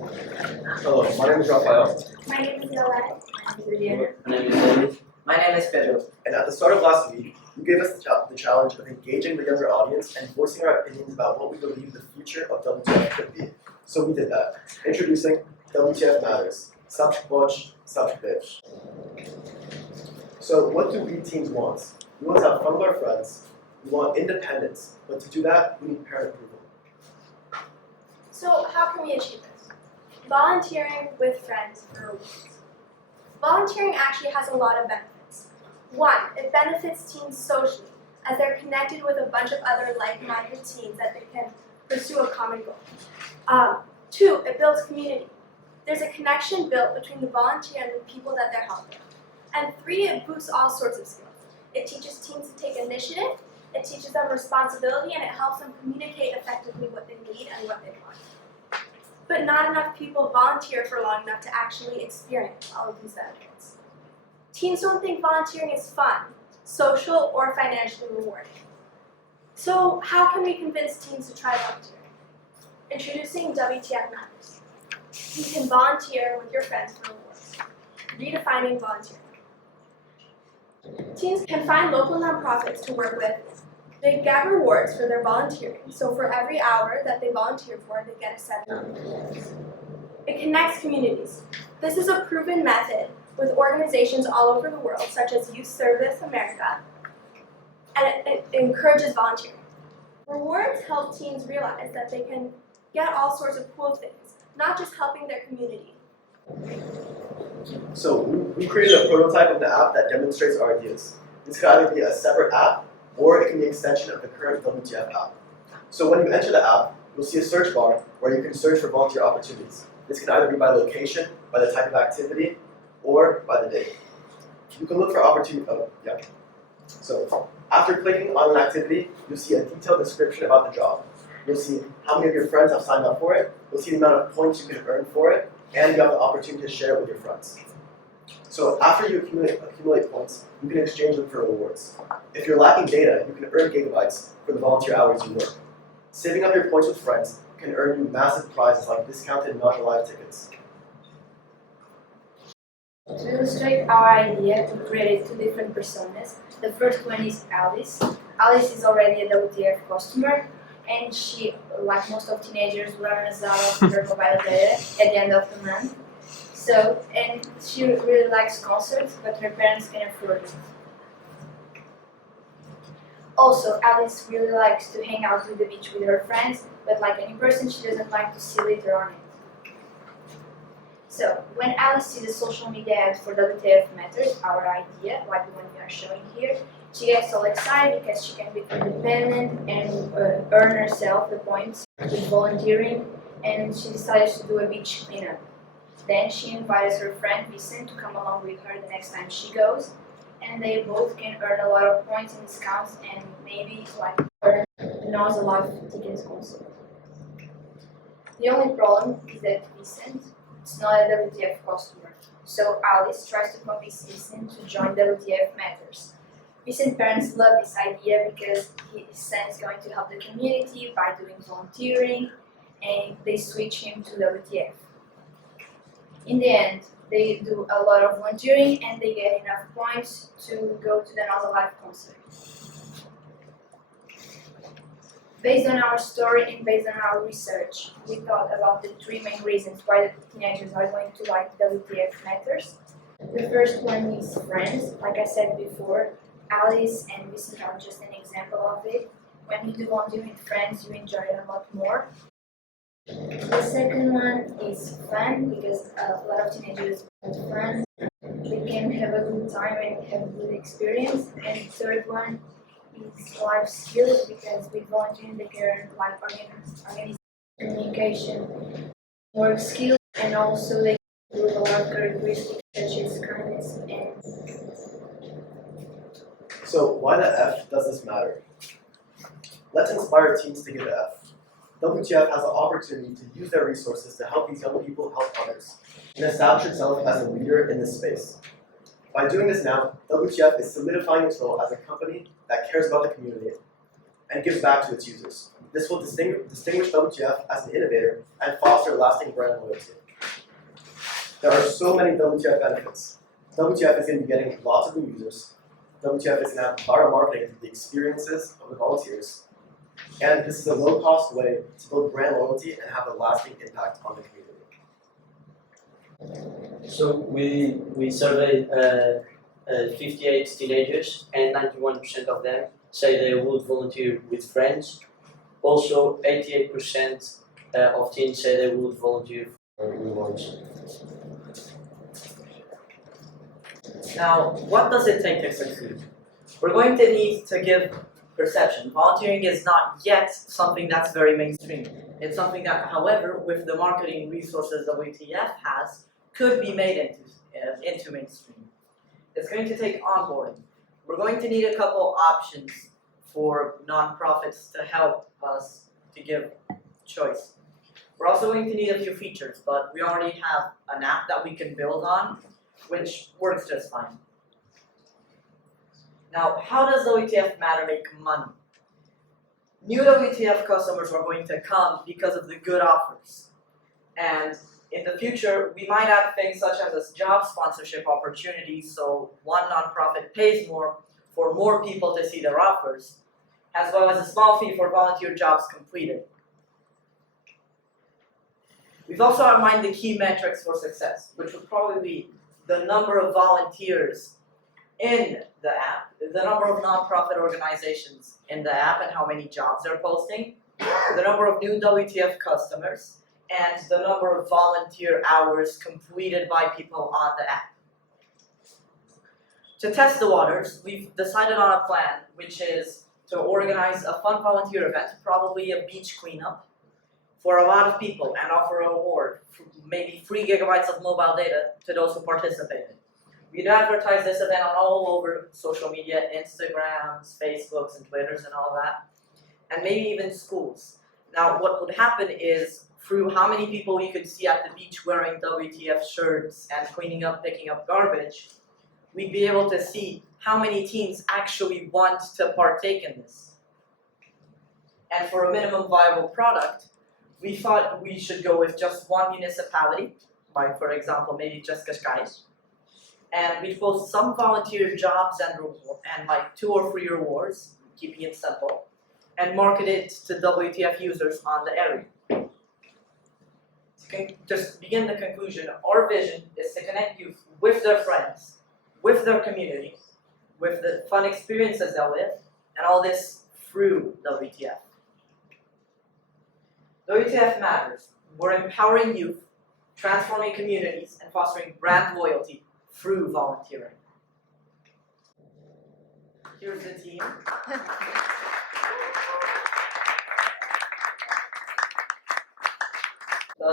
Hello, my name is Rafael. My name is Yolette. My name is Adriana. My name is David. My name is Pedro. And at the start of last week, you gave us the challenge of engaging the younger audience and voicing our opinions about what we believe the future of WTF could be. So we did that. Introducing WTF Matters. Subject watch, subject bitch. So what do we teens want? We want to have fun with our friends. We want independence. But to do that, we need parent approval. So how can we achieve this? Volunteering with friends for rewards. Volunteering actually has a lot of benefits. One, it benefits teens socially, as they're connected with a bunch of other like-minded teens that they can pursue a common goal. Two, it builds community. There's a connection built between the volunteer and the people that they're helping. And three, it boosts all sorts of skills. It teaches teens to take initiative, it teaches them responsibility, and it helps them communicate effectively what they need and what they want. But not enough people volunteer for long enough to actually experience all of these benefits. Teens don't think volunteering is fun, social, or financially rewarding. So how can we convince teens to try volunteering? Introducing WTF Matters. You can volunteer with your friends for rewards. Redefining volunteering. Teens can find local nonprofits to work with. They get rewards for their volunteering, so for every hour that they volunteer for, they get a set amount of rewards. It connects communities. This is a proven method with organizations all over the world, such as Youth Service America, and it encourages volunteering. Rewards help teens realize that they can get all sorts of cool things, not just helping their community. So we created a prototype of the app that demonstrates our ideas. This could either be a separate app, or it can be an extension of the current WTF app. So when you enter the app, you'll see a search bar where you can search for volunteer opportunities. This can either be by location, by the type of activity, or by the date. You can look for opportunity. So after clicking on an activity, you'll see a detailed description about the job. You'll see how many of your friends have signed up for it. You'll see the amount of points you can earn for it, and you have the opportunity to share it with your friends. So after you accumulate points, you can exchange them for rewards. If you're lacking data, you can earn gigabytes for the volunteer hours you work. Saving up your points with friends can earn you massive prizes like discounted non-live tickets. To illustrate our idea, we created two different personas. The first one is Alice. Alice is already a WTF customer, and she, like most of teenagers, runs out of her mobile data at the end of the month. And she really likes concerts, but her parents can afford it. Also, Alice really likes to hang out to the beach with her friends, but like any person, she doesn't like to see litter on it. So, when Alice sees a social media ad for WTF Matters, our idea, like the one we are showing here, she gets all excited because she can become independent and earn herself the points with volunteering, and she decides to do a beach cleanup. Then she invites her friend Vincent to come along with her the next time she goes, and they both can earn a lot of points and discounts and maybe like earn the Nose Alive tickets also. The only problem is that Vincent is not a WTF customer, so Alice tries to convince Vincent to join WTF Matters. Vincent's parents love this idea because his son is going to help the community by doing volunteering, and they switch him to WTF. In the end, they do a lot of volunteering and they get enough points to go to the Nose Alive concert. Based on our story and based on our research, we thought about the three main reasons why the teenagers are going to like WTF Matters. The first one is friends. Like I said before, Alice and Vincent are just an example of it. When you do volunteering with friends, you enjoy it a lot more. The second one is fun, because a lot of teenagers have fun. They can have a good time and have a good experience. And the third one is life skills, because with volunteering they can learn like organization, communication, work skills, and also they can do a lot of characteristics such as kindness and. So why the F does this matter? Let's inspire teens to give the F. WTF has the opportunity to use their resources to help these young people help others and establish itself as a leader in this space. By doing this now, WTF is solidifying its role as a company that cares about the community and gives back to its users. This will distinguish WTF as an innovator and foster lasting brand loyalty. There are so many WTF benefits. WTF is going to be getting lots of new users. WTF is going to have power marketing through the experiences of the volunteers. And this is a low-cost way to build brand loyalty and have a lasting impact on the community. So we surveyed 58 teenagers, and 91% of them say they would volunteer with friends. Also, 88% of teens say they would volunteer for rewards. Now, what does it take to succeed? We're going to need to give perception. Volunteering is not yet something that's very mainstream. It's something that, however, with the marketing resources that WTF has, could be made into mainstream. It's going to take onboarding. We're going to need a couple options for nonprofits to help us to give choice. We're also going to need a few features, but we already have an app that we can build on, which works just fine. Now, how does WTF Matter make money? New WTF customers are going to come because of the good offers. And in the future, we might add things such as a job sponsorship opportunity, so one nonprofit pays more for more people to see their offers, as well as a small fee for volunteer jobs completed. We've also outlined the key metrics for success, which would probably be the number of volunteers in the app, the number of nonprofit organizations in the app and how many jobs they're posting, the number of new WTF customers, and the number of volunteer hours completed by people on the app. To test the waters, we've decided on a plan, which is to organize a fun volunteer event, probably a beach cleanup, for a lot of people and offer a reward, maybe 3 gigabytes of mobile data to those who participated. We'd advertise this event on all over social media, Instagrams, Facebooks, and Twitters and all that, and maybe even schools. Now, what would happen is, through how many people we could see at the beach wearing WTF shirts and cleaning up, picking up garbage, we'd be able to see how many teens actually want to partake in this. And for a minimum viable product, we thought we should go with just one municipality, like for example, maybe just Cascais, and we'd post some volunteer jobs and like 2 or 3 rewards, keeping it simple, and market it to WTF users on the area. To just begin the conclusion, our vision is to connect youth with their friends, with their community, with the fun experiences they'll live, and all this through WTF. WTF Matters. We're empowering youth, transforming communities, and fostering brand loyalty through volunteering. Here's the team.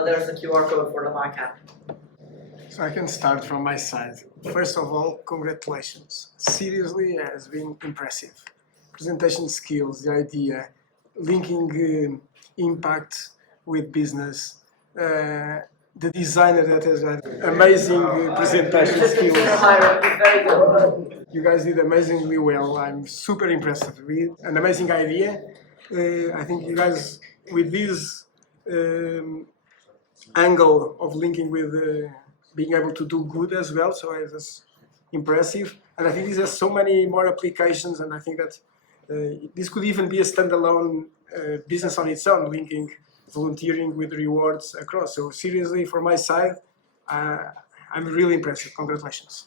There's the QR code for the MyCap. So I can start from my side. First of all, congratulations. Seriously, it has been impressive. Presentation skills, the idea, linking impact with business, the designer that has had amazing presentation skills. Very good. You guys did amazingly well. I'm super impressed with an amazing idea. I think you guys, with this angle of linking with being able to do good as well, so it was impressive. And I think this has so many more applications, and I think that this could even be a standalone business on its own, linking volunteering with rewards across. So seriously, from my side, I'm really impressed. Congratulations.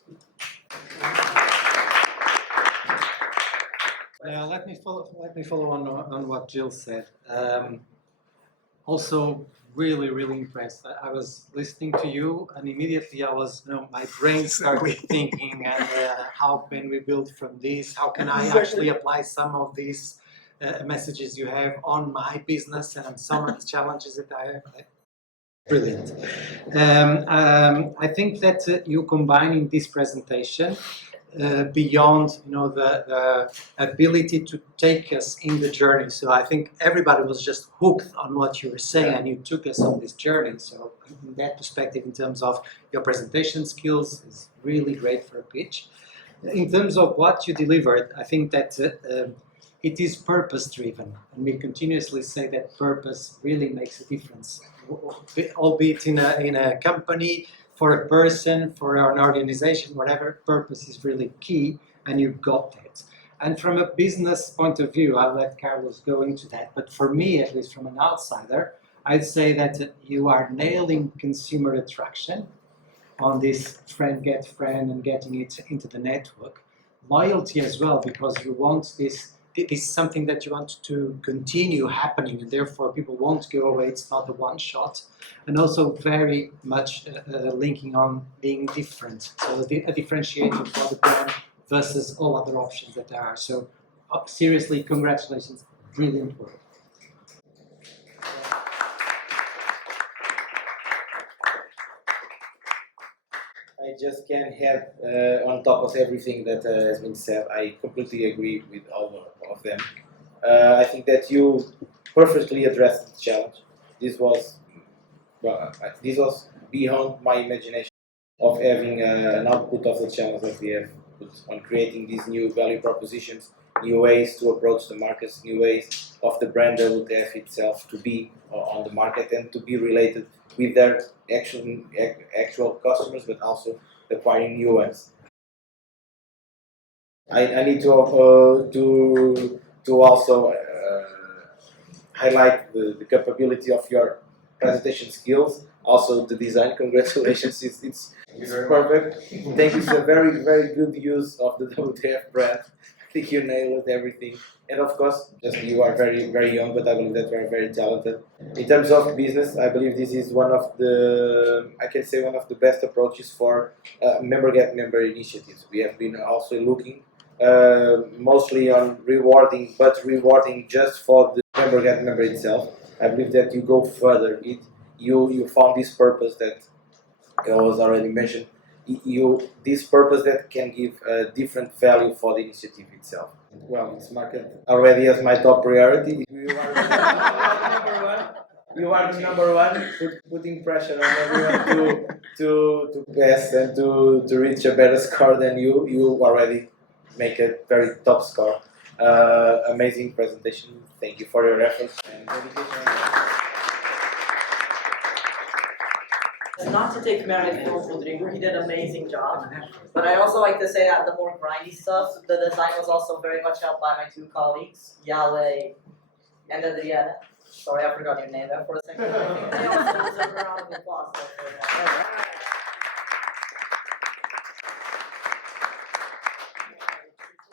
Let me follow on what Jill said. Also, really impressed. I was listening to you, and immediately I was, my brain started thinking, and how can we build from this? How can I actually apply some of these messages you have on my business and some of the challenges that I have? Brilliant. I think that you combine in this presentation beyond the ability to take us in the journey. So I think everybody was just hooked on what you were saying, and you took us on this journey. So in that perspective, in terms of your presentation skills, is really great for a pitch. In terms of what you delivered, I think that it is purpose driven, and we continuously say that purpose really makes a difference, albeit in a company, for a person, for an organization, whatever. Purpose is really key, and you got that. And from a business point of view, I'll let Carlos go into that, but for me, at least from an outsider, I'd say that you are nailing consumer attraction on this friend get friend and getting it into the network. Loyalty as well, because you want this is something that you want to continue happening, and therefore people won't go away. It's not a one shot. And also very much linking on being different, so a differentiator for the brand versus all other options that there are. So seriously, congratulations, brilliant work. I just can't have on top of everything that has been said. I completely agree with all of them. I think that you perfectly addressed the challenge. This was beyond my imagination of having an output of the challenge that we have put on creating these new value propositions, new ways to approach the markets, new ways of the brand WTF itself to be on the market and to be related with their actual customers, but also acquiring new ones. I need to also highlight the capability of your presentation skills. Also the design. Congratulations, it's perfect. Thank you. It's a very good use of the WTF brand. I think you nailed everything. And of course, just you are very young, but I believe that you are very talented. In terms of business, I believe this is one of the best approaches for member get member initiatives. We have been also looking mostly on rewarding just for the member get member itself. I believe that you go further. You found this purpose that was already mentioned. This purpose that can give a different value for the initiative itself. Well, it's market already as my top priority. You are the number one, putting pressure on everyone to pass and to reach a better score than you. You already make a very top score. Amazing presentation. Thank you for your efforts and dedication. Not to take merit from Rodrigo, he did an amazing job. But I also like to say that the more grindy stuff, the design was also very much helped by my two colleagues, Yale and Adriana. Sorry, I forgot your name there for a second. I think they also deserve a round of applause for that.